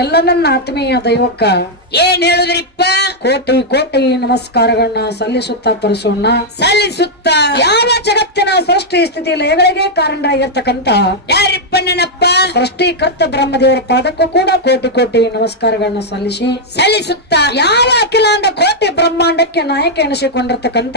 ಎಲ್ಲ ನನ್ನ ಆತ್ಮೀಯ ದೈವಕ್ಕ ಏನ್ ಹೇಳಿದ್ರಿಪ್ಪ? ಕೋಟಿ ಕೋಟಿ ನಮಸ್ಕಾರಗಳನ್ನ ಸಲ್ಲಿಸುತ್ತಾ ಪರಸೋಣ ಸಲ್ಲಿಸುತ್ತ? ಯಾವ ಜಗತ್ತಿನ ಸೃಷ್ಟಿ ಸ್ಥಿತಿ ಲಯಗಳಿಗೆ ಕಾರಣರಾಗಿರ್ತಕ್ಕಂತ ಯಾರಿಪ್ಪ ನನ್ನಪ್ಪ? ಸೃಷ್ಟಿಕರ್ತ ಬ್ರಹ್ಮದೇವರ ಪಾದಕ್ಕೂ ಕೂಡ ಕೋಟಿ ಕೋಟಿ ನಮಸ್ಕಾರಗಳನ್ನ ಸಲ್ಲಿಸಿ ಸಲ್ಲಿಸುತ್ತ? ಯಾವ ಅಖಿಲಾಂಡ ಕೋಟಿ ಬ್ರಹ್ಮಾಂಡಕ್ಕೆ ನಾಯಕ ಎನಿಸಿಕೊಂಡಿರ್ತಕ್ಕಂತ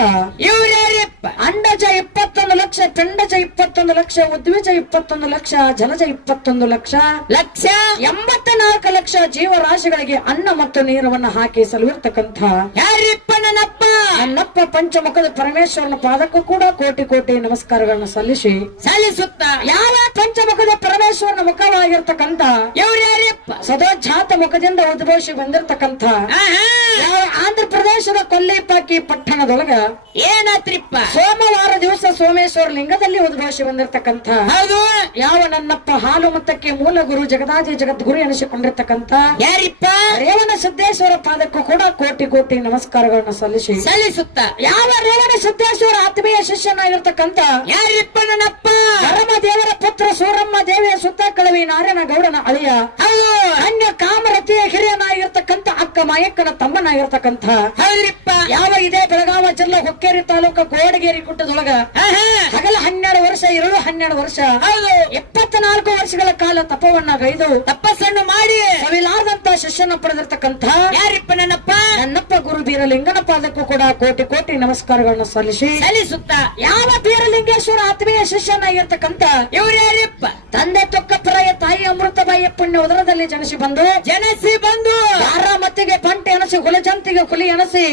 ಇವ್ರ್ಯಾರಿಪ್ಪ? ಅಂಡಜ ಇಪ್ಪತ್ತೊಂದು ಲಕ್ಷ ಚಂಡಜ ಇಪ್ಪತ್ತೊಂದು ಲಕ್ಷ ಉದ್ವಿಜ ಇಪ್ಪತ್ತೊಂದು ಲಕ್ಷ ಜನಜ ಇಪ್ಪತ್ತೊಂದು ಲಕ್ಷ ಲಕ್ಷ? ಎಂಬತ್ತ ನಾಲ್ಕು ಲಕ್ಷ ಜೀವರಾಶಿಗಳಿಗೆ ಅನ್ನ ಮತ್ತು ನೀರವನ್ನು ಹಾಕಿ ಸಲುವಿರ್ತಕ್ಕಂಥ ಯಾರಿಪ್ಪ ನನ್ನಪ್ಪ ಪಂಚಮುಖದ ಪರಮೇಶ್ವರನ ಪಾದಕ್ಕೂ ಕೂಡ ಕೋಟಿ ಕೋಟಿ ನಮಸ್ಕಾರಗಳನ್ನ ಸಲ್ಲಿಸಿ. ಸಲ್ಲಿಸುತ್ತ? ಯಾವ ಪಂಚಮುಖದ ಪರಮೇಶ್ವರನ ಮುಖವಾಗಿರ್ತಕ್ಕಂಥ ಇವ್ರ್ಯಾರಿಪ್ಪ ಸದೋಜಾತ ಮುಖದಿಂದ ಉದ್ಭವಿಸಿ ಬಂದಿರತಕ್ಕಂಥ ಆಂಧ್ರ ಪ್ರದೇಶದ ಕೊಲ್ಲೇಪಾಕಿ ಪಟ್ಟಣದೊಳಗ ಏನಾತ್ರಿಪ್ಪ? ಸೋಮವಾರ ದಿವಸ ಸೋಮೇಶ್ವರ ಲಿಂಗದಲ್ಲಿ ಉದ್ಭವಿಸಿ ಬಂದಿರತಕ್ಕಂಥ ಯಾವ ನನ್ನಪ್ಪ ಹಾಲು ಮೂಲ ಗುರು ಜಗದಾಜಿ ಜಗದ್ಗುರು ಎನಿಸಿಕೊಂಡಿರ್ತಕ್ಕಂಥ ಯಾರಿಪ್ಪ? ರೇವಣ ಸಿದ್ದೇಶ್ವರ ಪಾದಕ್ಕೂ ಕೂಡ ಕೋಟಿ ಕೋಟಿ ನಮಸ್ಕಾರಗಳನ್ನ ಸಲ್ಲಿಸಿ. ಸಲ್ಲಿಸುತ್ತ. ಯಾವ ರೇವಣ ಸಿದ್ದೇಶ್ವರ ಆತ್ಮೀಯ ಶಿಷ್ಯನಾಗಿರ್ತಕ್ಕಂತ ಯಾರಿಪ್ಪ ನನ್ನಪ್ಪ? ಪರಮ ದೇವರ ಪುತ್ರ ಸೂರಮ್ಮ ದೇವಿಯ ಸುತ್ತ ಕಳವಿ ನಾರಾಯಣ ಗೌಡನ ಅಳಿಯ ಅಯ್ಯೋ ಅನ್ಯ ಕಾಮರತಿಯ ಹಿರಿಯನಾಗಿರ್ತಕ್ಕಂಥ ಮಾಯಕ್ಕನ ತಮ್ಮನಾಗಿರ್ತಕ್ಕಂಥ ಹೌದ್ರಿಪ್ಪ. ಯಾವ ಇದೇ ಬೆಳಗಾವ ಜಿಲ್ಲಾ ಹೊಕ್ಕೇರಿ ತಾಲೂಕ ಗೋಡಗೇರಿ ಕುಟ್ಟದೊಳಗ ಹಗಲು ಹನ್ನೆರಡು ವರ್ಷ ಇರಲು ಹನ್ನೆರಡು ವರ್ಷ ಹೌದು. ಇಪ್ಪತ್ನಾಲ್ಕು ವರ್ಷಗಳ ಕಾಲ ತಪವನ್ನ ಗೈದು ತಪಸ್ಸನ್ನು ಮಾಡಿ. ಸವಿಲಾದಂತ ಶಿಷ್ಯನ ಪಡೆದಿರ್ತಕ್ಕಂಥ ಯಾರಿಪ್ಪ ನನ್ನಪ್ಪ? ನನ್ನಪ್ಪ ಗುರು ಬೀರಲಿಂಗನ ಪಾದಕ್ಕೂ ಕೂಡ ಕೋಟಿ ಕೋಟಿ ನಮಸ್ಕಾರಗಳನ್ನ ಸಲ್ಲಿಸಿ ಸಲ್ಲಿಸುತ್ತ. ಯಾವ ಬೀರಲಿಂಗೇಶ್ವರ ಆತ್ಮೀಯ ಶಿಷ್ಯನಾಗಿರ್ತಕ್ಕಂಥ ಇವ್ರ್ಯಾರಿಪ್ಪ ತಂದೆ ತಾಯಿ ತಾಯಿಯ ಪುಣ್ಯ ಉದರದಲ್ಲಿ ಜನಿಸಿ ಬಂದು ಜನಿಸಿ ಬಂದು ಯಾರ ಮತ್ತಿಗೆ ಪಂಟೆ ಎನಸಿ ಹುಲಜಂತಿಗೆ ಹುಲಿ ಎನಸಿ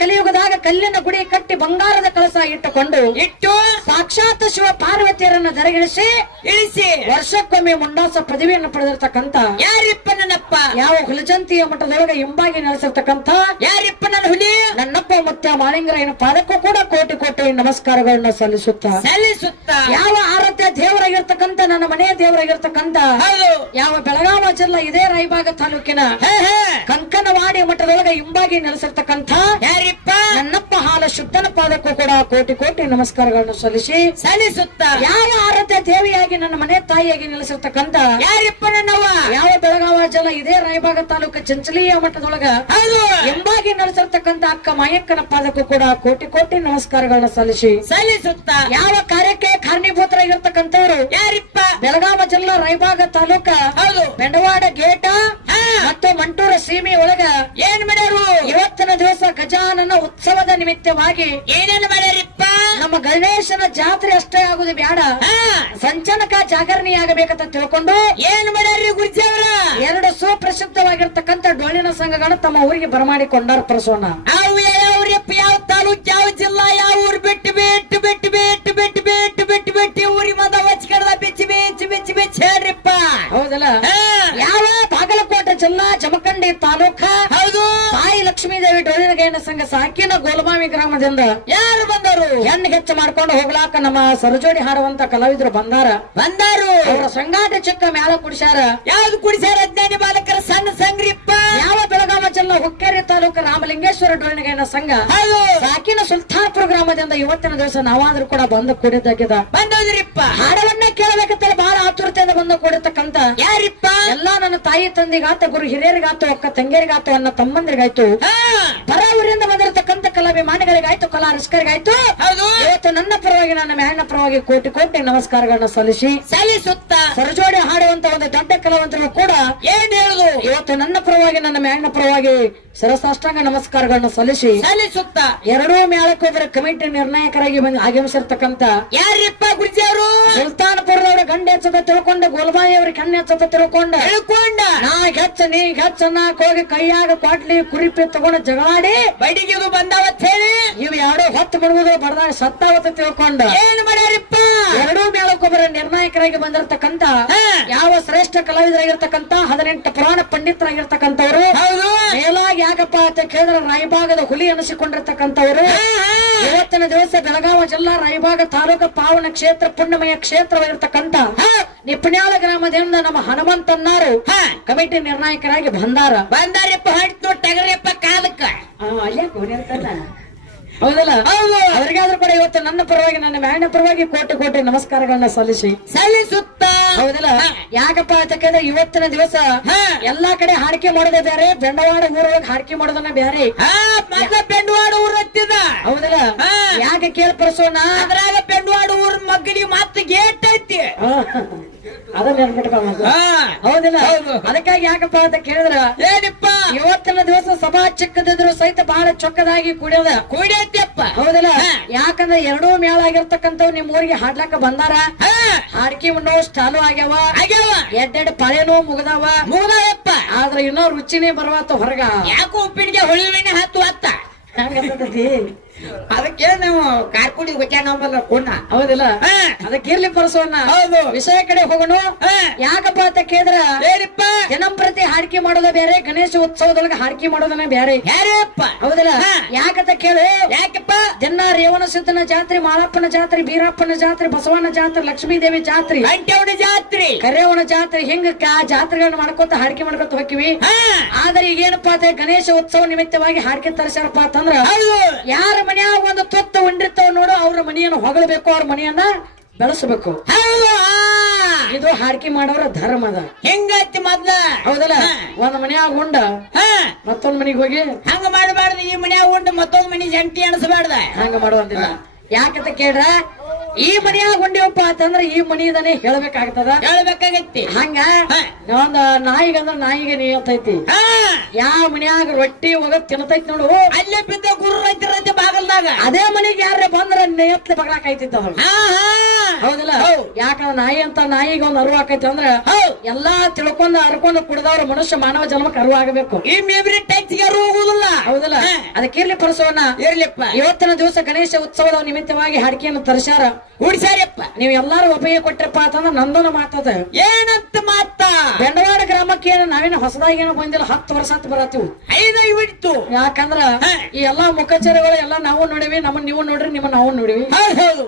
ಕಲಿಯುಗದಾಗ ಕಲ್ಲಿನ ಗುಡಿ ಕಟ್ಟಿ ಬಂಗಾರದ ಕಳಸ ಇಟ್ಟುಕೊಂಡು ಇಟ್ಟು ಸಾಕ್ಷಾತ್ ಶಿವ ಪಾರ್ವತಿಯರನ್ನು ಧರೆಗಿಳಿಸಿ ಇಳಿಸಿ ವರ್ಷಕ್ಕೊಮ್ಮೆ ಮುಂಡಾಸ ಪದವಿಯನ್ನು ಪಡೆದಿರತಕ್ಕಂತ ಯಾರಿಪ್ಪ ನನ್ನಪ್ಪ ಯಾವ ಹುಲಜಂತಿಯ ಮಠದೊಳಗೆ ಹಿಂಬಾಗಿ ನೆಲೆಸಿರ್ತಕ್ಕಂತ ಯಾರಿಪ್ಪ ನನ್ನ ಹುಲಿ ನನ್ನಪ್ಪ ಮತ್ತೆ ಮಾಳಿಂಗರಾಯನ ಪಾದಕ್ಕೂ ಕೂಡ ಕೋಟಿ ಕೋಟಿ ನಮಸ್ಕಾರಗಳನ್ನ ಸಲ್ಲಿಸುತ್ತಾ. ಸಲ್ಲಿಸುತ್ತ. ಯಾವ ಆರಾಧ್ಯ ದೇವರಾಗಿರ್ತಕ್ಕಂತ ನನ್ನ ಮನೆಯ ದೇವರಾಗಿರ್ತಕ್ಕಂತ ಯಾವ ಬೆಳಗಾವ ಜಿಲ್ಲಾ ಇದೇ ರಾಯಭಾಗ ತಾಲೂಕಿನ. ಕಂಕನವಾಡಿ ಮಠದೊಳಗೆ ಹಿಂಬಾಗಿ ನೆಲೆಸಿರ್ತಕ್ಕಂಥ ಯಾರಿಪ್ಪ ನನ್ನಪ್ಪ ಹಾಲ ಶುದ್ಧನ ಪಾದಕ್ಕೂ ಕೂಡ ಕೋಟಿ ಕೋಟಿ ನಮಸ್ಕಾರಗಳನ್ನು ಸಲ್ಲಿಸಿ ಸಲ್ಲಿಸುತ್ತ. ಯಾವ ಆರಾಧ್ಯ ದೇವಿಯಾಗಿ ನನ್ನ ಮನೆ ತಾಯಿಯಾಗಿ ನೆಲೆಸಿರ್ತಕ್ಕಂತ ಯಾರಿಪ್ಪ ನನ್ನವ ಯಾವ ಬೆಳಗಾವ ಜಲ ಇದೇ ರಾಯಬಾಗ ತಾಲೂಕು ಚಂಚಲೀಯ ಮಠದೊಳಗ ಹೌದು. ಎಂಬಾಗಿ ನಡೆಸಿರ್ತಕ್ಕಂತ ಅಕ್ಕ ಮಾಯಕ್ಕನ ಪಾದಕ್ಕೂ ಕೂಡ ಕೋಟಿ ಕೋಟಿ ನಮಸ್ಕಾರಗಳನ್ನ ಸಲ್ಲಿಸಿ. ಸಲ್ಲಿಸುತ್ತ ಯಾವ ಕಾರ್ಯಕ್ಕೆ ಕಾರಣೀಭೂತರಾಗಿರ್ತಕ್ಕಂಥವ್ರು ಯಾರಿಪ್ಪ? ಬೆಳಗಾವ ಜಿಲ್ಲಾ ರೈಬಾಗ ತಾಲೂಕ. ಹೌದು. ಬೆಂಡವಾಡ ಗೇಟ. ಮತ್ತು ಮಂಟೂರ ಸೀಮಿ ಒಳಗ. ಏನ್ ಮಾಡ್ಯಾರು? ಇವತ್ತಿನ ದಿವಸ ಗಜಾನನ ಉತ್ಸವದ ನಿಮಿತ್ತವಾಗಿ ಏನೇನ್ ಮಾಡ್ಯಾರಿಪ್ಪ? ನಮ್ಮ ಗಣೇಶನ ಜಾತ್ರೆ ಅಷ್ಟೇ ಆಗುದು ಬೇಡ. ಸಂಚನಕ ಜಾಗರಣೆಯಾಗಬೇಕಂತ ತಿಳ್ಕೊಂಡು ಏನ್ ಮಾಡ್ಯಾರಿ ಗುರುಜಿಯವರ ಎರಡು ಸುಪ್ರಸಿದ್ಧವಾಗಿರ್ತಕ್ಕಂಥ ಡೊಳ್ಳಿನ ಸಂಘಗಳು ತಮ್ಮ ಊರಿಗೆ ಬರಮಾಡಿಕೊಂಡಾರ ಪ್ರಸೋಣ ಅವು ಯಾವ್ರಿಪ್ಪ ಯಾವ ತಾಲೂಕ್ ಯಾವ ಜಿಲ್ಲಾ ಯಾವ ಊರ್ ಬಿಟ್ಟು ಬಿಟ್ಟು ಬಿಟ್ಟು ಬಿಟ್ಟು ಬಿಟ್ಟು ಬಿಟ್ಟು ಬಿಟ್ಟು ಬಿಟ್ಟು ಊರಿ ಮದ ಹಚ್ಕಡ್ದ ಬಿಚ್ಚಿ ಬಿಚ್ಚಿ ಬಿಚ್ಚಿ ಬಿಚ್ಚಿ ಹೇಳ್ರಿಪ್ಪ. ಹೌದಲ್ಲ. ಯಾವ ಬಾಗಲಕೋಟೆ ಜಿಲ್ಲಾ ಜಮಖಂಡಿ ತಾಲೂಕ? ಹೌದು. ತಾಯಿ ಲಕ್ಷ್ಮೀದೇವಿ ಡೋಲಿನ ಗೈನ ಸಂಘ ಸಾಕಿನ ಗೋಲಮಾವಿ ಗ್ರಾಮದಿಂದ ಯಾರು ಬಂದರು? ಹೆಣ್ಣು ಹೆಚ್ಚು ಮಾಡ್ಕೊಂಡು ಹೋಗ್ಲಾಕ ನಮ್ಮ ಸರಜೋಡಿ ಹಾರುವಂತ ಕಲಾವಿದರು ಬಂದಾರ. ಬಂದಾರು. ಅವರ ಸಂಗಾಟ ಚಕ್ಕ ಮ್ಯಾಲ ಕುಡಿಸ್ಯಾರ. ಯಾವ್ದು ಕುಡಿಸ್ಯಾರ? ಅಜ್ಞಾನಿ ಬಾಲಕರ ಸಣ್ಣ ಸಂಗ್ರಿಪ್ಪ ಯಾವ ಬೆಳಗಾವ ಜಿಲ್ಲಾ ಹುಕ್ಕೇರಿ ತಾಲೂಕು ರಾಮಲಿಂಗೇಶ್ವರ ಡೊಳ್ಳಿನಗೈನ ಸಂಘ ಸಾಕಿನ ಸುಲ್ತಾಪುರ ಗ್ರಾಮದಿಂದ ಇವತ್ತಿನ ದಿವಸ ನಾವಾದ್ರೂ ಕೂಡ ಬಂದು ಕೂಡಿದ್ದಾಗಿದ. ಬಂದೋದ್ರಿಪ್ಪ. ಹಾಡವನ್ನ ಕೇಳಬೇಕಂತೇಳಿ ಬಹಳ ಆತುರತೆಯಿಂದ ಬಂದು ಕೂಡಿರ್ತಕ್ಕಂತ ಯಾರಿಪ್ಪ? ಎಲ್ಲಾ ನನ್ನ ತಾಯಿ ತಂದಿಗಾತ ಗುರು ಹಿರಿಯರಿಗಾತು ಅಕ್ಕ ತಂಗಿಯರಿಗಾತು ಅನ್ನ ತಮ್ಮಂದಿರಿಗಾಯ್ತು. ಪರ ಊರಿಂದ ಬಂದಿರತಕ್ಕಂತ ಕಲಾಭಿಮಾನಿಗಳಿಗಾಯ್ತು ಕಲಾ ರಸಿಕರಿಗಾಯ್ತು ಹೌದು. ಇವತ್ತು ನನ್ನ ಪರವಾಗಿ ನನ್ನ ಮ್ಯಾಣ್ಣ ಪರವಾಗಿ ಕೋಟಿ ಕೋಟಿ ನಮಸ್ಕಾರಗಳನ್ನ ಸಲ್ಲಿಸಿ ಸಲ್ಲಿಸುತ್ತ. ಸರಜೋಡಿ ಹಾಡುವಂತ ಒಂದು ದೊಡ್ಡ ಕಲಾವಂತರು ಕೂಡ ಏನ್ ಹೇಳುದು? ಇವತ್ತು ನನ್ನ ಪರವಾಗಿ ನನ್ನ ಮ್ಯಾಣ್ಣ ಪರವಾಗಿ ಸರಸಾಷ್ಟಾಂಗ ನಮಸ್ಕಾರಗಳನ್ನು ಸಲ್ಲಿಸಿ ಸಲ್ಲಿಸುತ್ತ ಎರಡೂ ಮೇಳಕ್ಕೊಬ್ಬರ ಕಮಿಟಿ ನಿರ್ಣಾಯಕರಾಗಿ ಬಂದು ಆಗಮಿಸಿರ್ತಕ್ಕಂತ ಯಾರಿಪ್ಪ ಗುರುಜಿಯವರು ಸುಲ್ತಾನಪುರದವರ ಗಂಡ ಹೆಚ್ಚದ ತಿಳ್ಕೊಂಡ ಗೋಲ್ಬಾಯಿ ಅವ್ರ ಕಣ್ಣ ಹೆಚ್ಚದ ತಿಳ್ಕೊಂಡ ತಿಳ್ಕೊಂಡ. ನಾ ಹೆಚ್ಚ ನೀ ಹೆಚ್ಚ ನಾಕ್ ಹೋಗಿ ಕೈಯಾಗ ಪಾಟ್ಲಿ ಕುರಿಪಿ ತಗೊಂಡ ಜಗಳಾಡಿ ಬಡಿಗೆದು ಬಂದಾವತ್ ಹೇಳಿ. ಇವ್ ಯಾರೋ ಹೊತ್ತು ಬಿಡುವುದು ಬಡದಾಗ ಸತ್ತಾವತ್ತ ತಿಳ್ಕೊಂಡ ಏನ್ ಮಾಡ್ಯಾರಿಪ್ಪ? ಎರಡೂ ಮೇಳಕ್ಕೊಬ್ಬರ ನಿರ್ಣಾಯಕರಾಗಿ ಬಂದಿರತಕ್ಕಂತ ಯಾವ ಶ್ರೇಷ್ಠ ಕಲಾವಿದರಾಗಿರ್ತಕ್ಕಂತ ಹದಿನೆಂಟು ಪುರಾಣ ಪಂಡಿತರಾಗಿರ್ತಕ್ಕಂಥವ್ರು ಹೌದು. ಮೇಲಾಗಿ ಯಾಕಪ್ಪ ಅಂತ ಕೇಳಿದ್ರೆ ರಾಯಭಾಗದ ಹುಲಿ ಅನಿಸಿಕೊಂಡಿರ್ತಕ್ಕಂಥವ್ರು. ಇವತ್ತಿನ ದಿವಸ ಬೆಳಗಾವಿ ಜಿಲ್ಲಾ ರಾಯಭಾಗ ತಾಲೂಕು ಪಾವನ ಕ್ಷೇತ್ರ ಪುಣ್ಯಮಯ ಕ್ಷೇತ್ರವಾಗಿರ್ತಕ್ಕಂತ ನಿಪುಣ್ಯಾಳ ಗ್ರಾಮದಿಂದ ನಮ್ಮ ಹನುಮಂತನ್ನಾರು. ಕಮಿಟಿ ನಿರ್ಣಾಯಕರಾಗಿ ಬಂದಾರ. ಬಂದಾರಿಪ್ಪ ಕಾಲಕ್ಕ. ಟಗರಿಯಪ್ಪ ಕಾಲಕ್ಕ ಹೌದಲ್ಲ? ಹೌದು. ಅವ್ರಿಗಾದ್ರೂ ಕೂಡ ಇವತ್ತು ನನ್ನ ಪರವಾಗಿ ನನ್ನ ಮ್ಯಾಣ ಪರವಾಗಿ ಕೋಟಿ ಕೋಟಿ ನಮಸ್ಕಾರಗಳನ್ನ ಸಲ್ಲಿಸಿ. ಸಲ್ಲಿಸುತ್ತ. ಹೌದಲ್ಲ. ಯಾಕಪ್ಪ ಅಂತಕ್ಕಂದ್ರೆ ಇವತ್ತಿನ ದಿವಸ ಎಲ್ಲಾ ಕಡೆ ಹಾಡಿಕೆ ಮಾಡೋದೇ ಬೇರೆ ಬೆಂಡವಾಡ ಊರೊಳಗೆ ಹಾಡಿಕೆ ಮಾಡೋದನ್ನ ಬೇರೆ. ಬೆಂಡವಾಡ ಊರ್ ಹತ್ತಿದ ಹೌದಲ್ಲ. ಯಾಕೆ ಕೇಳ್ಪರ್ಸೋಣ? ಅದ್ರಾಗ ಬೆಂಡವಾಡ ಊರ್ ಮಗ್ಗಡಿ ಮತ್ತೆ ಗೇಟ್ ಐತಿ. ಹೌದಿಲ್ಲ. ಹೌದು. ಅದಕ್ಕಾಗಿ ಯಾಕಪ್ಪ ಅಂತ ಕೇಳಿದ್ರ? ಏನಪ್ಪ? ಇವತ್ತಿನ ದಿವಸ ಸಭಾ ಚಿಕ್ಕದಿದ್ರು ಸಹಿತ ಬಹಳ ಚೊಕ್ಕದಾಗಿ ಕುಡಿಯೋದ. ಕುಡಿಯತ್ತಪ್ಪ ಹೌದಿಲ್ಲ. ಯಾಕಂದ್ರೆ ಎರಡೂ ಮೇಳ ಆಗಿರ್ತಕ್ಕಂಥವ್ ನಿಮ್ ಊರಿಗೆ ಹಾಡ್ಲಕ್ಕ ಬಂದಾರ? ಹಾ. ಹಾಡ್ಕಿ ಉಣ್ಣೋ ಚಾಲು ಆಗ್ಯಾವ. ಆಗ್ಯಾವ. ಎಡ್ಡೆಡ್ ಪಳೆನೋ ಮುಗ್ದಾವ. ಮುಗ್ದಪ್ಪ ಆದ್ರೆ ಇನ್ನೂ ರುಚಿನೇ ಬರುವತ್ತ ಹೊರಗ. ಯಾಕೋ ಉಪ್ಪಿನಿಗೆ ಹೊಳಿ ಹತ್ತು ಅತ್ತ? ಅದಕ್ಕೆ ನಾವು ಕಾರ್ಕುಡಿ ಗೊತ್ತ ನಂಬಲ್ಲ ಹೌದಿಲ್ಲ. ಅದಕ್ಕಿರ್ಲಿ ಪರಸೋಣ ಹೌದು. ವಿಷಯ ಕಡೆ ಹೋಗೋಣ. ಯಾಕಪ್ಪ ಅಂತ ಕೇಳಿದ್ರ? ಏನಪ್ಪ? ದಿನಂಪ್ರತಿ ಹಾಡಿಕೆ ಮಾಡೋದ ಬೇರೆ ಗಣೇಶ ಉತ್ಸವದೊಳಗೆ ಹಾಡಿಕೆ ಮಾಡೋದನ್ನ ಬೇರೆ. ಯಾರಪ್ಪ? ಹೌದಿಲ್ಲ. ಯಾಕಂತ ಕೇಳು. ಯಾಕಪ್ಪ? ಜನ ರೇವಣ ಸಿದ್ದನ ಜಾತ್ರೆ ಮಾಳಪ್ಪನ ಜಾತ್ರೆ ಬೀರಪ್ಪನ ಜಾತ್ರೆ ಬಸವನ ಜಾತ್ರೆ ಲಕ್ಷ್ಮೀ ದೇವಿ ಜಾತ್ರೆ. ಗಂಟೆವಣ ಜಾತ್ರೆ. ಕರೇವಣ ಜಾತ್ರೆ ಹೆಂಗ ಜಾತ್ರೆಗಳನ್ನ ಮಾಡ್ಕೊತ ಹಾಡಿಕೆ ಮಾಡ್ಕೊತ ಹೋಗಿವಿ ಆದ್ರೆ ಈಗ ಏನಪ್ಪಾ ಅಂತ ಗಣೇಶ ಉತ್ಸವ ನಿಮಿತ್ತವಾಗಿ ಹಾಡಿಕೆ ತರಿಸ್ಯಾರಪ್ಪ ಅಂತಂದ್ರ ಯಾರ ಮನ್ಯಾಗ ಒಂದು ತುತ್ತ ಉಂಡಿರ್ತಾವ ನೋಡು ಅವ್ರ ಮನೆಯನ್ನು ಹೊಗಳಬೇಕು ಅವ್ರ ಮನೆಯನ್ನ ಬೆಳೆಸಬೇಕು. ಇದು ಹಾಡ್ಕಿ ಮಾಡೋರ ಧರ್ಮ ಅದ. ಹೆಂಗೈತಿ ಮೊದ್ಲ? ಹೌದಲ್ಲ. ಒಂದ್ ಮನ್ಯಾಗ ಉಂಡ ಹಾ. ಮತ್ತೊಂದ್ ಮನೆಗೆ ಹೋಗಿ ಹಂಗ ಮಾಡಬಾರ್ದು ಈ ಮನ್ಯಾಗ ಉಂಡು ಮತ್ತೊಂದ್ ಮನಿ ಜಂಟಿ ಅನ್ಸಬಾರ್ದ. ಹಂಗ ಮಾಡುವಂತಿಲ್ಲ ಯಾಕಂತ ಕೇಳ್ರ ಈ ಮನೆಯಾಗ ಗುಂಡಿಯಪ್ಪ ಅಂತಂದ್ರ ಈ ಮನಿದನೆ ಹೇಳ್ಬೇಕಾಗ್ತದ? ಹೇಳ್ಬೇಕಾಗೈತಿ. ಹಂಗ? ಒಂದ ನಾಯಿಗಂದ್ರ ನಾಯಿಗೆ ನೀ ಅಂತೈತಿ. ಯಾವ ಮನ್ಯಾಗ ರೊಟ್ಟಿ ಹೋಗದ್ ತಿನ್ನತೈತಿ ನೋಡು. ಅಲ್ಲೇ ಬಿದ್ದ ಗುರು ರೈತರಂತೆ ಬಾಗಲ್ದಾಗ. ಅದೇ ಮನಿಗೆ ಯಾರ ಬಂದ್ರ ನೇತ್ಲೆ ಹಾ ಹಾ. ಹೌದಲ್ಲ? ಯಾಕಂದ್ರೆ ನಾಯಿ ಅಂತ ನಾಯಿಗೆ ಒಂದ್ ಅರಿವು ಆಕೈತಿ ಅಂದ್ರ. ಎಲ್ಲಾ ತಿಳ್ಕೊಂಡ್ ಅರ್ಕೊಂಡ್ ಕುಡ್ದವ್ರ ಮನುಷ್ಯ ಮಾನವ ಜನ್ಮಕ್ಕೆ ಅರಿವು ಆಗಬೇಕು. ಈ ಮೇಬ್ರಿ ಟಚ್ಗೆ ಹೋಗುದಿಲ್ಲ ಹೌದಲ್ಲ? ಅದಕ್ಕೆ ಇರ್ಲಿ ಪರಸೋಣ ಇರ್ಲಿಪ್ಪ. ಇವತ್ತಿನ ದಿವಸ ಗಣೇಶ ಉತ್ಸವದ ನಿಮಿತ್ತವಾಗಿ ಹಾಡಿಕೆಯನ್ನು ತರಿಸ್ಯಾರ. ಹುಡ್ಸಾರಿಯಪ್ಪ ನೀವು ಎಲ್ಲಾರು ಒಪ್ಪಿಗೆ ಕೊಟ್ಟಿರಪ್ಪ ಅಂತಂದ್ರ ನಂದನ ಮಾತದ ಏನಂತ ಮಾತ? ಬೆಂಡವಾಡ ಗ್ರಾಮಕ್ಕೆ ಏನ ನಾವೇನು ಹೊಸದಾಗಿ ಏನೋ ಬಂದಿಲ್ಲ ಹತ್ತು ವರ್ಷ ಅಂತ ಬರತ್ತೀವಿ. ಐದು ಯಾಕಂದ್ರ ಈ ಎಲ್ಲಾ ಮುಖಚರಗಳು ಎಲ್ಲ ನಾವು ನೋಡಿವಿ ನಮ್ಮ ನೀವು ನೋಡ್ರಿ ನಿಮ್ಮ ನಾವು ನೋಡಿವಿ.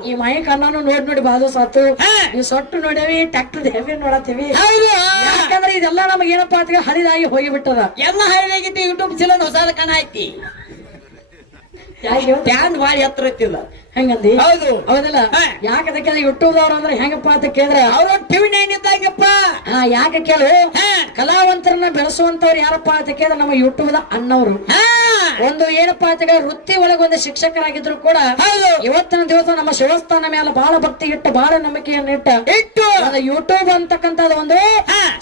ಈ ಮೈ ಕಣ್ಣನು ನೋಡ್ ನೋಡಿ ಬಾದು ಸಾತು. ನೀವು ಸೊಟ್ಟು ನೋಡೇವಿ ಟ್ಯಾಕ್ಟರ್ ಹೆವಿ ನೋಡತ್ತೀವಿ. ಹೌದು. ಯಾಕಂದ್ರೆ ಇದೆಲ್ಲ ನಮಗೆ ಏನಪ್ಪಾ ಅಂತ ಹರಿದಾಗಿ ಹೋಗಿಬಿಟ್ಟದ. ಎಲ್ಲ ಹರಿದಾಗಿತ್ತು ಯೂಟ್ಯೂಬ್ ಚಿಲ್ಲ ಹೊಸದ ಕಣ ಐತಿ ಯಾಕೆ ಬಾರಿ ಹತ್ರ ಇತ್ತಿಲ್ಲ. ಹಂಗಂದಿ? ಹೌದು. ಹೌದಲ್ಲ? ಯಾಕದಕ್ಕೆ ಯೂಟ್ಯೂಬ್ ಅವ್ರ ಅಂದ್ರೆ ಹೆಂಗಪ್ಪ ಅಂತ ಕೇಳಿದ್ರ? ಅವ್ರ ಟಿವಿ ನೈನ್ ಇದ್ದಾಗಪ್ಪ ಹಾ ಯಾಕೆ ಕೇಳು? ಕಲಾವಂತರನ್ನ ಬೆಳೆಸುವಂತವ್ರು ಯಾರಪ್ಪ ಅಂತ ಕೇಳಿದ್ರೆ ನಮ್ಮ ಯೂಟ್ಯೂಬ್ ಅಣ್ಣವ್ರು. ಒಂದು ಏನಪ್ಪಾ ಅಂತ ವೃತ್ತಿ ಒಳಗೆ ಒಂದು ಶಿಕ್ಷಕರಾಗಿದ್ರು ಕೂಡ ಇವತ್ತಿನ ದಿವಸ ನಮ್ಮ ಶಿವಸ್ಥಾನ ಮೇಲೆ ಬಹಳ ಭಕ್ತಿ ಇಟ್ಟು ಬಹಳ ನಂಬಿಕೆಯನ್ನು ಇಟ್ಟ. ಇಟ್ಟು ಒಂದು ಯೂಟ್ಯೂಬ್ ಅಂತಕ್ಕಂಥದ್ದು ಒಂದು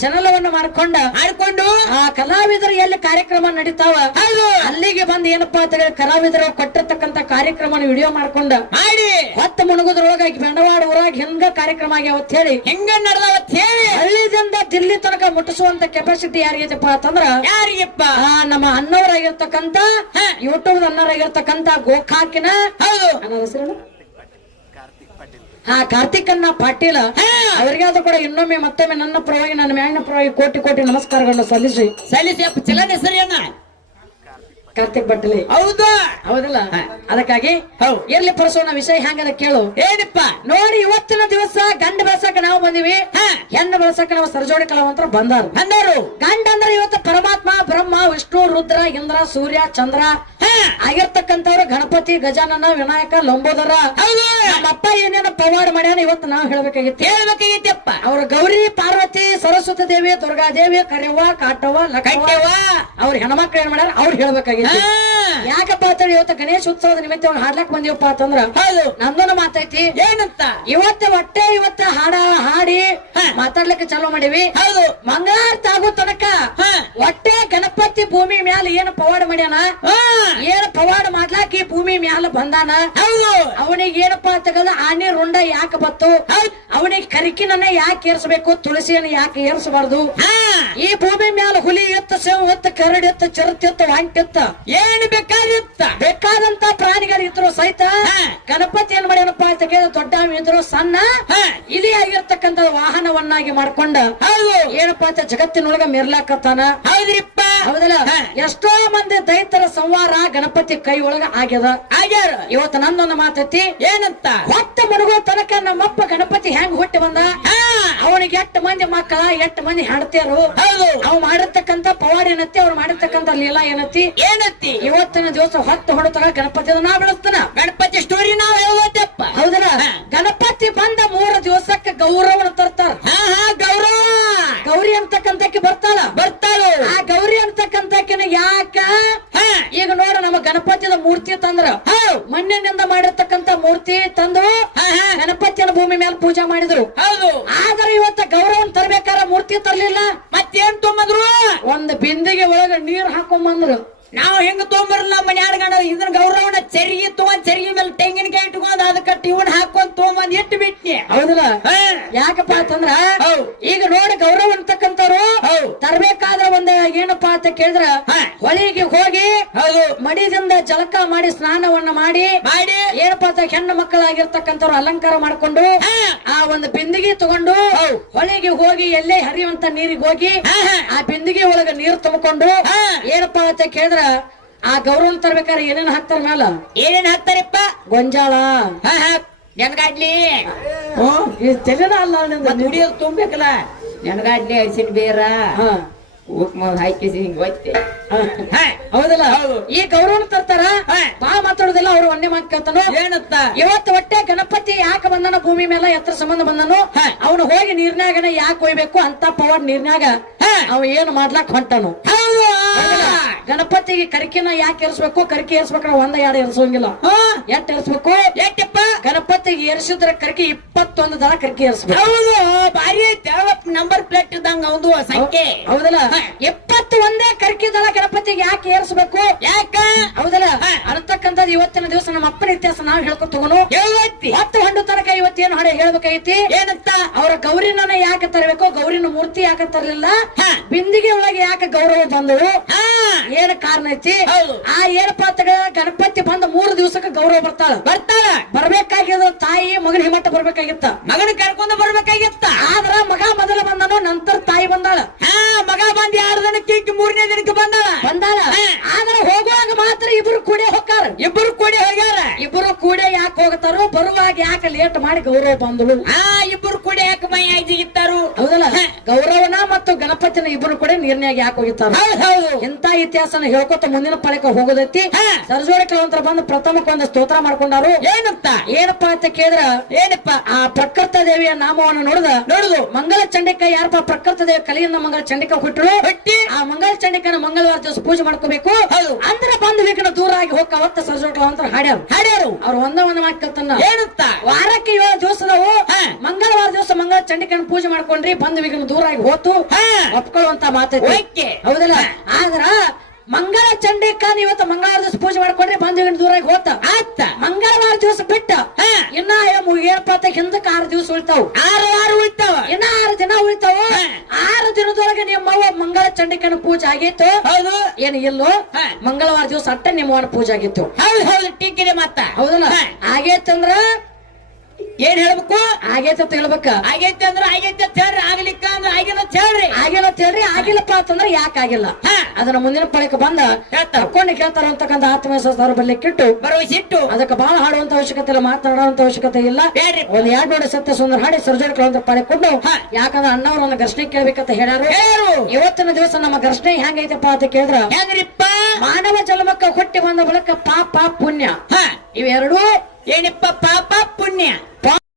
ಚಾನಲ್ ಚಾನಲವನ್ನು ಮಾಡ್ಕೊಂಡ. ಆಡ್ಕೊಂಡು ಆ ಕಲಾವಿದರು ಎಲ್ಲಿ ಕಾರ್ಯಕ್ರಮ ನಡೀತಾವ. ಅಲ್ಲಿಗೆ ಬಂದು ಏನಪ್ಪಾ ಅಂತ ಹೇಳಿ ಕಲಾವಿದರು ಕೊಟ್ಟಿರ್ತಕ್ಕಂಥ ಕಾರ್ಯಕ್ರಮ ವಿಡಿಯೋ ಮಾಡ್ಕೊಂಡ. ಮಾಡಿ. ಹೊತ್ತ ಮುಣಗುದ್ರೊಳಗ ಬೆಂಡವಾಡ ಊರಾಗ ಹೆಂಗ ಕಾರ್ಯಕ್ರಮ ಆಗ್ಯಾವ ಅಂತ ಹೇಳಿ. ಹೆಂಗ ನಡೆದವತ್ ಹೇಳಿ. ಹಳ್ಳಿದಿಂದ ದಿಲ್ಲಿ ತನಕ ಮುಟ್ಟಿಸುವಂತ ಕೆಪಾಸಿಟಿ ಯಾರಿಗಿದೆಪ್ಪ ಅಂತಂದ್ರ ಯಾರಿಗಪ್ಪ? ಆ ನಮ್ಮ ಅನ್ನವರಾಗಿರ್ತಕ್ಕಂತ. ಯೂಟ್ಯೂಬ್ ಅನ್ನವರಾಗಿರ್ತಕ್ಕಂತ ಗೋಕಾಕಿನ. ಹೌದು. ಅನ್ನೋರ ಹೆಸರೇನು? ಹಾ ಕಾರ್ತಿಕ್ ಅನ್ನ ಪಾಟೀಲ. ಅವರಿಗಾದ್ರೂ ಕೂಡ ಇನ್ನೊಮ್ಮೆ ಮತ್ತೊಮ್ಮೆ ನನ್ನ ಪರವಾಗಿ ನನ್ನ ಮ್ಯಾಂಗ್ನ ಪರವಾಗಿ ಕೋಟಿ ಕೋಟಿ ನಮಸ್ಕಾರಗಳನ್ನು ಸಲ್ಲಿಸಿ. ಸಲ್ಲಿಸಪ್ಪ ಚಲನೆ ಹೆಸರೇನ ಕಾರ್ತಿಕ್ ಬಟ್ಟಲಿ ಹೌದು. ಹೌದಲ್ಲ? ಅದಕ್ಕಾಗಿ ಹೌದು ಎಲ್ಲಿ ಪರಸೋಣ ವಿಷಯ ಹೆಂಗದ ಕೇಳು. ಏನಪ್ಪ? ನೋಡಿ ಇವತ್ತಿನ ದಿವಸ ಗಂಡ ಬೆಳಸಕ ನಾವು ಬಂದಿವಿ. ಹಾ. ಹೆಣ್ಣು ಬೆಳಸಕ ನಾವು ಸರ್ಜೋಡಿ ಕಲಾವಂತರ ಬಂದಾರ. ಬಂದಾರು. ಗಂಡ ಅಂದ್ರೆ ಇವತ್ತು ಪರಮಾತ್ಮ ಬ್ರಹ್ಮ ವಿಷ್ಣು ರುದ್ರ ಇಂದ್ರ ಸೂರ್ಯ ಚಂದ್ರ ಆಗಿರ್ತಕ್ಕಂಥವ್ರು ಗಣಪತಿ ಗಜಾನನ ವಿನಾಯಕ ಲಂಬೋದರ. ನಮ್ಮಪ್ಪ ಏನೇನೋ ಪವಾಡ ಮಾಡ್ಯಾನ ಇವತ್ತು ನಾವು ಹೇಳ್ಬೇಕಾಗಿತ್ತು. ಅಪ್ಪ ಅವ್ರ ಗೌರಿ ಪಾರ್ವತಿ ಸರಸ್ವತಿ ದೇವಿ ದುರ್ಗಾದೇವಿ ಕರೆವ್ವ ಕಾಟವ್ವ ಲಕ್ಕವ್ವ ಅವ್ರ ಹೆಣ್ಮಕ್ಳು ಏನ್ ಮಾಡ್ಯಾರ ಅವ್ರು ಹೇಳ್ಬೇಕಾಗಿತ್ತು. ಯಾಕಪ್ಪ ಅಂತೇಳಿ ಇವತ್ತು ಗಣೇಶ ಉತ್ಸವದ ನಿಮಿತ್ತ ಹಾಡ್ಲಕ್ ಬಂದಿವಪ್ಪ ಅಂತಂದ್ರ ಹೌದು. ನಂದೊಂದು ಮಾತೈತಿ. ಏನಂತ? ಇವತ್ತ ಹೊಟ್ಟೆ ಇವತ್ತ ಹಾಡ ಹಾಡಿ. ಮಾತಾಡ್ಲಿಕ್ಕೆ ಚಾಲೂ ಮಾಡಿವಿ. ಹೌದು. ಮಂಗಳಾರ್ ಆಗೋ ತನಕ ಹಾ. ಹೊಟ್ಟೆ ಗಣಪತಿ ಭೂಮಿ ಮ್ಯಾಲ ಏನು ಪವಾಡ ಮಾಡ್ಯಾನ? ಏನ್ ಪವಾಡ ಮಾಡ್ಲಾಕ ಈ ಭೂಮಿ ಮ್ಯಾಲ ಬಂದಾನ? ಹೌದು. ಅವನಿಗೆ ಏನಪ್ಪಾ ಅಂತಗಲ್ಲ ಆನೆ ರುಂಡ ಯಾಕೆ ಬತ್ತು. ಅವನಿಗೆ ಕರಿಕಿನನ್ನ ಯಾಕೆ ಏರ್ಸಬೇಕು? ತುಳಸಿಯನ್ನ ಯಾಕೆ ಏರ್ಸಬಾರ್ದು? ಈ ಭೂಮಿ ಮ್ಯಾಲ ಹುಲಿ ಎತ್ತ ಸೇವ್ ಎತ್ತ ಕರಡ್ ಎತ್ತ ಚರತ್ ಎತ್ತ ವಾಂಟಿ ಎತ್ತ. ಏನು ಬೇಕಾಗಿತ್ತ ಬೇಕಾದಂತ ಪ್ರಾಣಿಗಳಿದ್ರು ಸಹಿತ. ಗಣಪತಿ ಏನ್ ಮಾಡ್ಯಾನಪ್ಪ ಅಂತ ಕೇಳಿದ್ರೆ ದೊಡ್ಡ ಇದ್ರು ಸಣ್ಣ. ಇಲಿ ಆಗಿರ್ತಕ್ಕಂತ ವಾಹನವನ್ನಾಗಿ ಮಾಡ್ಕೊಂಡ ಹೌದು. ಏನಪ್ಪಾ ಅಂತ ಜಗತ್ತಿನೊಳಗ ಮೆರ್ಲಾಕತ್ತಾನ? ಹೌದ್ರಿಪ್ಪ. ಹೌದಲ್ಲ. ಎಷ್ಟೋ ಮಂದಿ ದೈತರ ಸಂವಾರ ಗಣಪತಿ ಕೈ ಒಳಗ ಆಗ್ಯದ. ಆಗ್ಯಾರ. ಇವತ್ತು ನಂದೊಂದು ಮಾತೈತಿ. ಏನಂತ? ಹೊತ್ತ ಮನಗೋ ತನಕ ನಮ್ಮಪ್ಪ ಗಣಪತಿ ಹೆಂಗ್ ಹುಟ್ಟಿ ಬಂದ? ಅವನಿಗೆ ಎಷ್ಟು ಮಂದಿ ಮಕ್ಕಳ ಎಷ್ಟು ಮಂದಿ ಹೆಂಡತಿಯರು? ಹೌದು. ಅವ್ ಮಾಡಿರ್ತಕ್ಕಂತ ಪವಾಡ ಏನತ್ತಿ? ಅವ್ರು ಮಾಡಿರ್ತಕ್ಕಂತ ಲೀಲಾ ಏನತ್ತಿ? ಏನತ್ತಿ? ಇವತ್ತಿನ ದಿವಸ ಹೊತ್ತು ಹೊಡತಾಗ ಗಣಪತಿ ನಾ ಬೆಳೆಸ್ತಾನ ಗಣಪತಿ ಸ್ಟೋರಿ ನಾವ್ ಹೇಳ್ಬೋದಪ್ಪ ಹೌದಲ್ಲ ಹಾ. ಗಣಪತಿ ಬಂದ ಮೂರು ದಿವಸಕ್ಕೆ ಗೌರವನ ತರ್ತಾರ ಹಾ ಹಾ ಗೌರವ ಗೌರಿ ಅಂತಕ್ಕಂತಕ್ಕೆ ಬರ್ತಾಳ ಬರ್ತಾಳು ಆ ಗೌರಿ ಅಂತಕ್ಕಂತಕಿನ ಯಾಕ ಹಾ ಈಗ ನೋಡ ನಮ್ಮ ಗಣಪತಿದ ಮೂರ್ತಿ ತಂದ್ರ ಹೌದು ಮಣ್ಣಿನಿಂದ ಮಾಡಿರ್ತಕ್ಕಂತ ಮೂರ್ತಿ ತಂದು ಹಾ ಹಾ ಗಣಪತಿಯ ಭೂಮಿ ಮೇಲೆ ಪೂಜೆ ಮಾಡಿದ್ರು ಹೌದು ಆದ್ರೆ ಇವತ್ತ ಗೌರವನ್ ತರ್ಬೇಕಾರ ಮೂರ್ತಿ ತರ್ಲಿಲ್ಲ ಮತ್ತೇನ್ ತೊಂಬಂದ್ರು ಒಂದ್ ಬಿಂದಿಗೆ ಒಳಗ ನೀರ್ ಹಾಕೊಂಬಂದ್ರು. ನಾವು ಹೆಂಗ್ ತೊಗೊಂಬರಲ್ಲ ಮನ್ಯಾಡ ಗಣ ಇದನ್ನ ಗೌರವನ ಚರಿಗೆ ತಗೊಂಡ್ ಚರಿಗೆ ಮೇಲೆ ತೆಂಗಿನಕಾಯಿ ಇಟ್ಕೊಂಡ್ ಅದಕ್ಕ ಟಿವನ್ ಹಾಕೊಂಡ್ ತಗೊಂಬಂದ್ ಇಟ್ಟು ಬಿಟ್ನಿ. ಹೌದಲ್ಲ? ಯಾಕಪ್ಪ ಅಂತಂದ್ರ. ಈಗ ನೋಡಿ ಗೌರವ ಅಂತಕ್ಕಂಥವ್ರು. ತರ್ಬೇಕಾದ್ರ ಒಂದ್ ಏನಪ್ಪಾ ಅಂತ ಕೇಳಿದ್ರ ಹೊಲಿಗೆ ಹೊಳಿಗೆ ಹೋಗಿ ಮಡಿದಿಂದ ಜಲಕ ಮಾಡಿ ಸ್ನಾನವನ್ನ ಮಾಡಿ ಮಾಡಿ. ಏನಪ್ಪಾ ಅಂತ ಹೆಣ್ಣು ಮಕ್ಕಳಾಗಿರ್ತಕ್ಕಂಥವ್ರು ಅಲಂಕಾರ ಮಾಡ್ಕೊಂಡು ಆ ಒಂದು ಬಿಂದಿಗೆ ತಗೊಂಡು ಹೊಳೆಗೆ ಹೋಗಿ ಎಲ್ಲೇ ಹರಿಯುವಂತ ನೀರಿಗೆ ಹೋಗಿ. ಆ ಬಿಂದಿಗೆ ಒಳಗ ನೀರು ತುಂಬಿಕೊಂಡು ಏನಪ್ಪ ಅಂತ ಕೇಳಿದ್ರ ಆ ಗೌರವ ತರ್ಬೇಕಾದ್ರೆ ಏನೇನ್ ಹಾಕ್ತಾರ ಮೇಲ ಏನೇನ್ ಹಾಕ್ತಾರಪ್ಪ? ಗೊಂಜಾಳ. ನೆನಗಾಡ್ಲಿ. ತೆಲೆನ ಅಲ್ಲ ನಿಂದು. ಮತ್ ಹುಡಿಯೋದು ತುಂಬೇಕಲ್ಲ? ನೆನಗಾಡ್ಲಿ ಹಸಿನ ಬೇರ. ಹಿಂಗ್ ಒತ್ತೆ. ಹಾ. ಹೌದಲ್ಲ ಹೌದು. ಈ ಗೌರವನ ತರ್ತಾರ? ಬಾ ಮಾತಾಡುದಿಲ್ಲ ಅವ್ರು ಒಂದೇ ಮಾತು ಕೇಳ್ತಾನು ಏನತ್ತ? ಇವತ್ತು ಒಟ್ಟೆ ಗಣಪತಿ ಯಾಕೆ ಬಂದನ ಭೂಮಿ ಮೇಲೆ ಎತ್ತರ ಸಂಬಂಧ ಬಂದನು. ಅವನು ಹೋಗಿ ನೀರ್ನಾಗನ ಯಾಕೆ ಹೋಯ್ಬೇಕು ಅಂತ ಪವರ್ ನೀರ್ನಾಗ. ಅವ ಏನು ಮಾಡ್ಲಾಕ್ ಹೊಂಟನು. ಗಣಪತಿಗೆ ಕರಿಕಿನ ಯಾಕೆ ಏರ್ಸ್ಬೇಕು? ಕರಿಕೆ ಏರ್ಸ್ಬೇಕಂದ್ರೆ ಒಂದ ಎರಡು ಏರ್ಸೋಂಗಿಲ್ಲ. ಎಟ್ ಏರ್ಸ್ಬೇಕು? ಎಟ್ಟಪ್ಪ? ಗಣಪತಿಗೆ ಏರ್ಸಿದ್ರ ಕರಿಕೆ ಇಪ್ಪತ್ತೊಂದು ದಳ ಕರಿಕೆ ಏರ್ಸ್ಬೇಕು. ಹೌದು. ಭಾರಿ ಐತೆ. ನಂಬರ್ ಪ್ಲೇಟ್ ಇದ್ದಂಗ ಅವನು ಸಂಖ್ಯೆ. ಹೌದಲ್ಲ? ಹಾ. ಎಪ್ಪತ್ತು ಒಂದೇ ಕರಿಕೆ ದಳ ಗಣಪತಿಗೆ ಯಾಕೆ ಏರಿಸಬೇಕು? ಯಾಕ? ಹೌದಲ್ಲ? ಹಾ. ಇವತ್ತಿನ ದಿವಸ ನಮ್ಮ ಅಪ್ಪನ ಇತಿಹಾಸ ನಾವು ಹೇಳ್ಕೊತ ತಗೋನು ಹತ್ತು ಹಂಡು ತನಕ ಇವತ್ತೇನು ಹಣ ಹೇಳ್ಬೇಕಾಗೈತಿ ಏನಂತ? ಅವರ ಗೌರಿನ ಯಾಕೆ ತರಬೇಕು? ಗೌರಿನ ಮೂರ್ತಿ ಯಾಕೆ ತರಲಿಲ್ಲ. ಬಿಂದಿಗೆ ಒಳಗೆ ಯಾಕೆ ಗೌರವ ಬಂದವು? ಏನ ಏನ್ ಕಾರಣ ಐತಿ? ಹೌದು. ಆ ಏನ ಅಂತ ಗಣಪತಿ ಬಂದ ಮೂರು ದಿವಸಕ್ಕೆ ಗೌರವ ಬರ್ತಾಳ. ಬರ್ತಾಳ. ಬರ್ಬೇಕಾಗಿದ್ರ ತಾಯಿ ಮಗನ ಹಿಮಟ್ಟ ಬರ್ಬೇಕಾಗಿತ್ತ. ಮಗನ ಕರ್ಕೊಂಡು ಬರ್ಬೇಕಾಗಿತ್ತ. ಆದ್ರ ಮಗ ಮೊದಲ ಬಂದನು ನಂತರ ತಾಯಿ ಬಂದಾಳ ಹಾ ಮಗ ಬಂದ್ ಎರಡು ದಿನಕ್ಕೆ ಈಕಿ ಮೂರನೇ ದಿನಕ್ಕೆ ಬಂದಾಳ ಬಂದಾಳ ಹಾ. ಆದ್ರ ಹೋಗುವಾಗ ಮಾತ್ರ ಇಬ್ರು ಕೂಡಿ ಹೋಗ್ತಾರ ಇಬ್ಬರು ಕೂಡಿ ಹೋಗ್ಯಾರ. ಇಬ್ರು ಕೂಡಿ ಯಾಕೆ ಹೋಗ್ತಾರೋ ಬರುವಾಗ ಯಾಕೆ ಲೇಟ್ ಮಾಡಿ ಗೌರವ ಬಂದಳು. ಆ ಇಬ್ಬರು ಕೂಡ ಯಾಕೆ ಮೈ ಜಿಗಿತ್ತಾರು ಹೌದಲ್ಲ? ಗೌರವನ ಮತ್ತು ಗಣಪತಿನ ಇಬ್ಬರು ಕೂಡ ನೀರ್ನ್ಯಾಗ ಯಾಕೆ ಹೋಗಿತ್ತಾರ ಹೌದು ಇಂತ ಇತಿಹಾಸನ ಹೇಳ್ಕೊತ ಮುಂದಿನ ಪಳಕ ಹೋಗುದೈತಿ. ಸರ್ಜೋಡಿ ಕೆಲವಂತರ ಬಂದು ಪ್ರಥಮಕ್ಕೆ ಒಂದು ಸ್ತೋತ್ರ ಮಾಡ್ಕೊಂಡಾರು. ಏನಂತ? ಏನಪ್ಪ ಅಂತ ಕೇಳಿದ್ರ? ಏನಪ್ಪ? ಆ ಪ್ರಕೃತ ದೇವಿಯ ನಾಮವನ್ನು ನೋಡಿದ? ನೋಡುದು. ಮಂಗಲ ಚಂಡಿಕ ಯಾರಪ್ಪ ಪ್ರಕೃತ ದೇವಿ ಕಲಿಯಿಂದ ಮಂಗಲ ಚಂಡಿಕ ಹುಟ್ಟರು? ಹುಟ್ಟಿ. ಆ ಮಂಗಲ ಚಂಡಿಕನ ಮಂಗಳವಾರ ದಿವಸ ಪೂಜೆ ಮಾಡ್ಕೋಬೇಕು. ಅಂದ್ರೆ ಬಂದು ವಿಘ್ನ ದೂರ ಆಗಿ ಹೋಗ ಅವತ್ತ ಸರ್ಜೋಡಿ ಕೆಲವಂತರ ಹಾಡ್ಯಾರು. ಹಾಡ್ಯಾರು. ಅವ್ರು ಒಂದ ಒಂದ್ ಮಾತು ಕೇಳ್ತಾನ. ಏನಂತ? ವಾರಕ್ಕೆ ಏಳು ದಿವಸದವು ಮಂಗಳವಾರ ದಿವಸ ಮಂಗಳ ಚಂಡಿಕನ ಪೂಜೆ ಮಾಡ್ಕೊಂಡ್ರಿ. ಬಂದು ದೂರ ಆಗಿ ಹೋತು. ಒಪ್ಕೊಳ್ಳುವಂತ ಮಾತು ಹೌದಲ್ಲ? ಆದ್ರ ಮಂಗಳ ಚಂಡಿಕ ಇವತ್ತು ಮಂಗಳವಾರ ದಿವಸ ಪೂಜೆ ಮಾಡ್ಕೊಂಡ್ರೆ ಬಂದು ವಿಘ್ನ ದೂರ ಆಗಿ ಹೋತ. ಆಯ್ತ. ಮಂಗಳವಾರ ದಿವಸ ಬಿಟ್ಟ. ಇನ್ನ ಏನಪ್ಪ ಅಂತ ಹಿಂದಕ್ಕೆ ಆರು ದಿವಸ ಉಳಿತಾವ. ಆರು ವಾರ ಉಳಿತಾವ. ಇನ್ನ ಆರು ದಿನ ಉಳಿತಾವ. ಆರು ದಿನದೊಳಗೆ ನಿಮ್ಮವ್ವ ಮಂಗಳ ಚಂಡಿಕನ ಪೂಜೆ ಆಗಿತ್ತು. ಹೌದು. ಏನು ಇಲ್ಲೋ. ಮಂಗಳವಾರ ದಿವಸ ಅಟ್ಟ ನಿಮ್ಮವನ ಪೂಜೆ ಆಗಿತ್ತು. ಹೌದು ಹೌದು ಟೀಕಿರಿ ಮತ್ತ ಹೌದಲ್ಲ. ಆಗೇತಂದ್ರ ಏನ್ ಹೇಳ್ಬೇಕು? ಆಗೈತೆ ಅಂತ ಹೇಳ್ಬೇಕ. ಆಗೈತೆ ಅಂದ್ರೆ ಆಗೈತೆ ಅಂತ ಹೇಳ್ರಿ. ಆಗ್ಲಿಕ್ಕ ಅಂದ್ರೆ ಆಗಿಲ್ಲ ಅಂತ ಹೇಳ್ರಿ. ಆಗಿಲ್ಲ ಅಂತ ಹೇಳ್ರಿ. ಆಗಿಲ್ಲಪ್ಪ ಅಂತಂದ್ರೆ ಯಾಕೆ ಆಗಿಲ್ಲ. ಅದನ್ನ ಮುಂದಿನ ಪಳಕ ಬಂದ. ತಕ್ಕೊಂಡು ಕೇಳ್ತಾರ ಅಂತಕ್ಕಂಥ ಆತ್ಮವಿಶ್ವಾಸ ಅವ್ರ ಬರ್ಲಿಕ್ಕಿಟ್ಟು ಬರುವ ಸಿಟ್ಟು ಅದಕ್ಕೆ ಬಹಳ ಹಾಡುವಂತ ಅವಶ್ಯಕತೆ ಇಲ್ಲ ಮಾತನಾಡುವಂತ ಅವಶ್ಯಕತೆ ಇಲ್ಲ. ಬೇಡ್ರಿ ಒಂದ್ ಎರಡ್ ನೋಡಿ ಸತ್ಯ ಸುಂದರ ಹಾಡಿ ಸರ್ಜೋಡ್ ಅಂತ ಪಡೆ ಕೊಟ್ಟು. ಯಾಕಂದ್ರೆ ಅಣ್ಣವ್ರ ಒಂದು ಘರ್ಷಣೆ ಕೇಳ್ಬೇಕಂತ ಹೇಳ್ಯಾರು. ಹೇಳು ಇವತ್ತಿನ ದಿವಸ ನಮ್ಮ ಘರ್ಷಣೆ ಹೆಂಗೈತಪ್ಪ ಅಂತ ಕೇಳಿದ್ರ ಹೆಂಗ್ರಿಪ್ಪ? ಮಾನವ ಜನ್ಮಕ್ಕ ಹುಟ್ಟಿ ಬಂದ ಬಳಿಕ ಪಾಪ ಪುಣ್ಯ. ಹ. ಇವೆರಡೂ ಏನಪ್ಪ ಪಾಪ ಪುಣ್ಯ.